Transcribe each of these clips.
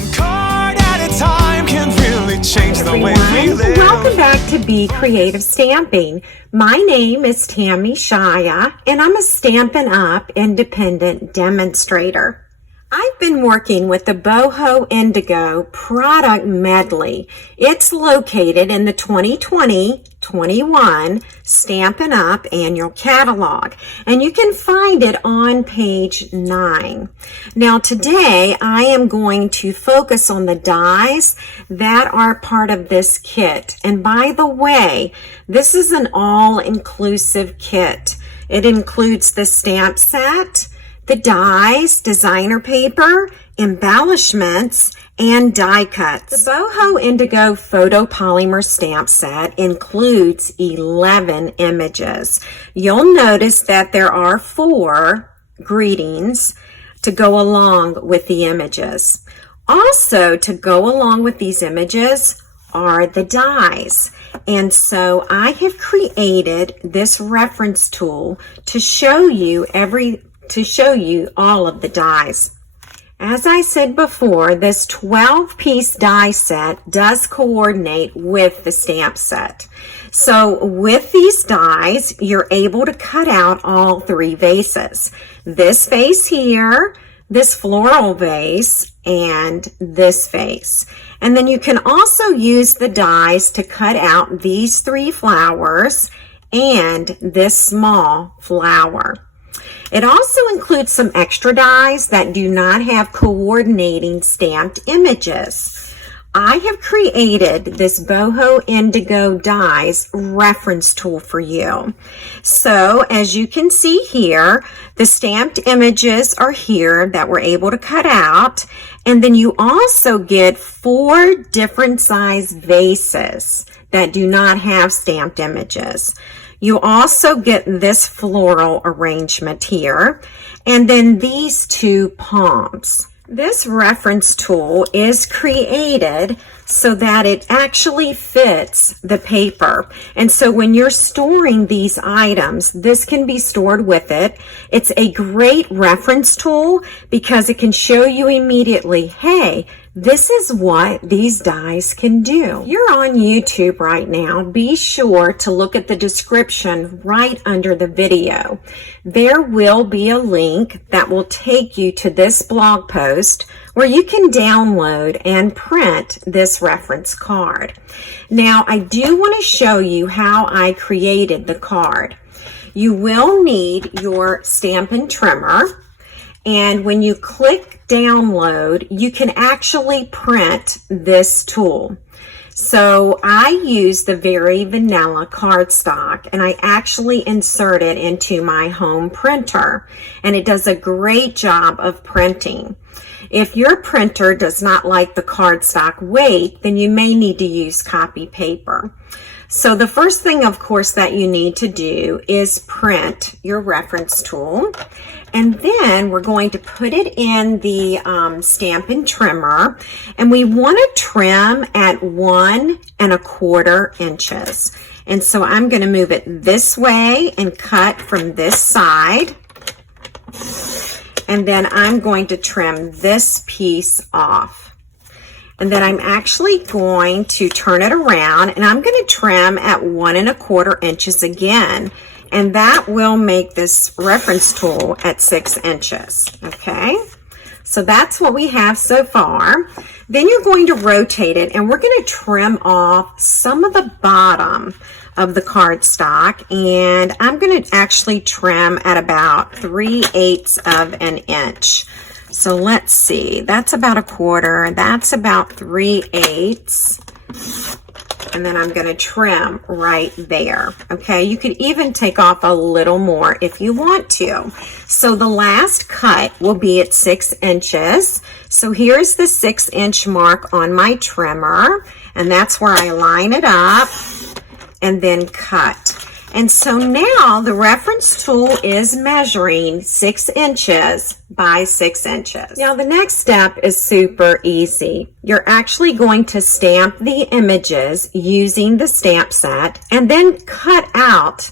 One card at a time can really change the way we live. Welcome back to Be Creative Stamping. My name is Tammy Shia, and I'm a Stampin' Up independent demonstrator. I've been working with the Boho Indigo product medley. It's located in the 2020-21 Stampin' Up annual catalog, and you can find it on page 9. Now today I am going to focus on the dies that are part of this kit. And by the way, this is an all-inclusive kit. It includes the stamp set, the dies, designer paper, embellishments, and die cuts. The Boho Indigo photopolymer stamp set includes 11 images. You'll notice that there are 4 greetings to go along with the images. Also, to go along with these images are the dies. And so I have created this reference tool to show you all of the dies. As I said before, this 12-piece die set does coordinate with the stamp set. So with these dies, you're able to cut out all 3 vases. This vase here, this floral vase, and this vase. And then you can also use the dies to cut out these 3 flowers and this small flower. It also includes some extra dies that do not have coordinating stamped images. I have created this Boho Indigo dies reference tool for you. So as you can see here, the stamped images are here that we're able to cut out. And then you also get 4 different size vases that do not have stamped images. You also get this floral arrangement here, and then these 2 palms. This reference tool is created so that it actually fits the paper. And so when you're storing these items, this can be stored with it. It's a great reference tool because it can show you immediately, hey, this is what these dies can do. If you're on YouTube right now, be sure to look at the description right under the video. There will be a link that will take you to this blog post where you can download and print this reference card. Now, I do want to show you how I created the card. You will need your Stampin' Trimmer, and when you click download, you can actually print this tool. So I use the very vanilla cardstock, and I actually insert it into my home printer, and it does a great job of printing. If your printer does not like the cardstock weight, then you may need to use copy paper. So the first thing, of course, that you need to do is print your reference tool. And then we're going to put it in the Stampin' Trimmer. And we want to trim at 1 1/4 inches. And so I'm going to move it this way and cut from this side. And then I'm going to trim this piece off. And then I'm actually going to turn it around, and I'm going to trim at 1 1/4 inches again. And that will make this reference tool at 6 inches, okay? So that's what we have so far. Then you're going to rotate it, and we're going to trim off some of the bottom of the cardstock, and I'm going to actually trim at about 3/8 of an inch. So let's see, that's about 1/4, that's about 3/8. And then I'm going to trim right there. Okay, you could even take off a little more if you want to. So the last cut will be at 6 inches. So here's the 6-inch mark on my trimmer, and that's where I line it up and then cut. And so now the reference tool is measuring 6 inches by 6 inches. Now the next step is super easy. You're actually going to stamp the images using the stamp set and then cut out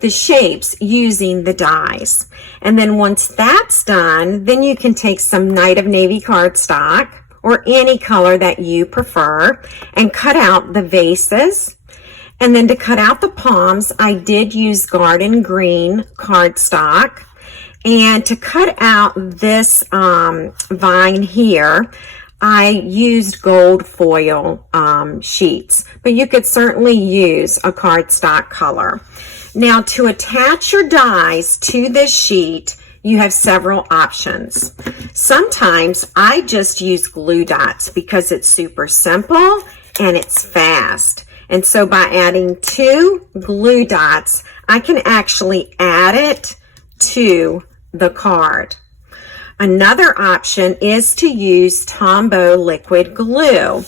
the shapes using the dies. And then once that's done, then you can take some Night of Navy cardstock, or any color that you prefer, and cut out the vases. And then to cut out the palms, I did use garden green cardstock. And to cut out this vine here, I used gold foil sheets, but you could certainly use a cardstock color. Now, to attach your dies to this sheet, you have several options. Sometimes I just use glue dots because it's super simple and it's fast. And so by adding 2 glue dots, I can actually add it to the card. Another option is to use Tombow liquid glue.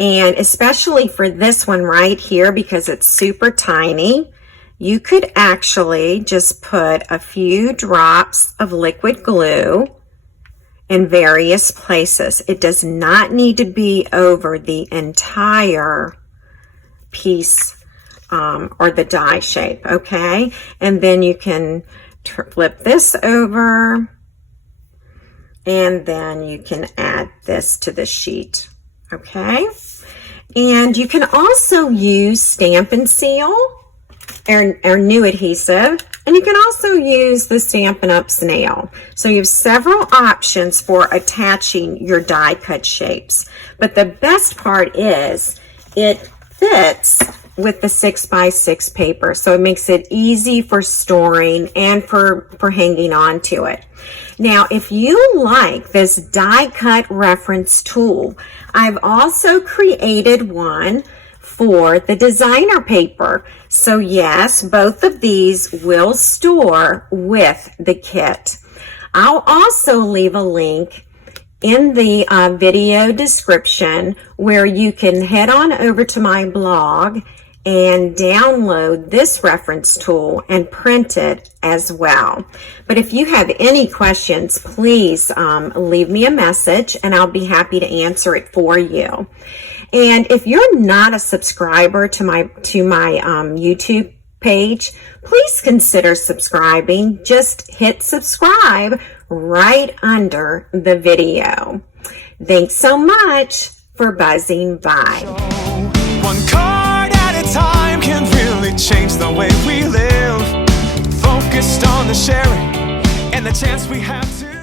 And especially for this one right here, because it's super tiny, you could actually just put a few drops of liquid glue in various places. It does not need to be over the entire piece or the die shape, okay? And then you can flip this over, and then you can add this to the sheet, okay? And you can also use Stampin' Seal or new adhesive, and you can also use the Stampin' Up snail. So you have several options for attaching your die cut shapes. But the best part is it fits with the 6x6 paper, so it makes it easy for storing and for hanging on to it. Now, if you like this die cut reference tool, I've also created one for the designer paper. So yes, both of these will store with the kit. I'll also leave a link in the video description where you can head on over to my blog and download this reference tool and print it as well. But if you have any questions, please leave me a message and I'll be happy to answer it for you. And if you're not a subscriber to my YouTube page, please consider subscribing. Just hit subscribe right under the video. Thanks so much for buzzing by. One card at a time can really change the way we live. Focused on the sharing and the chance we have to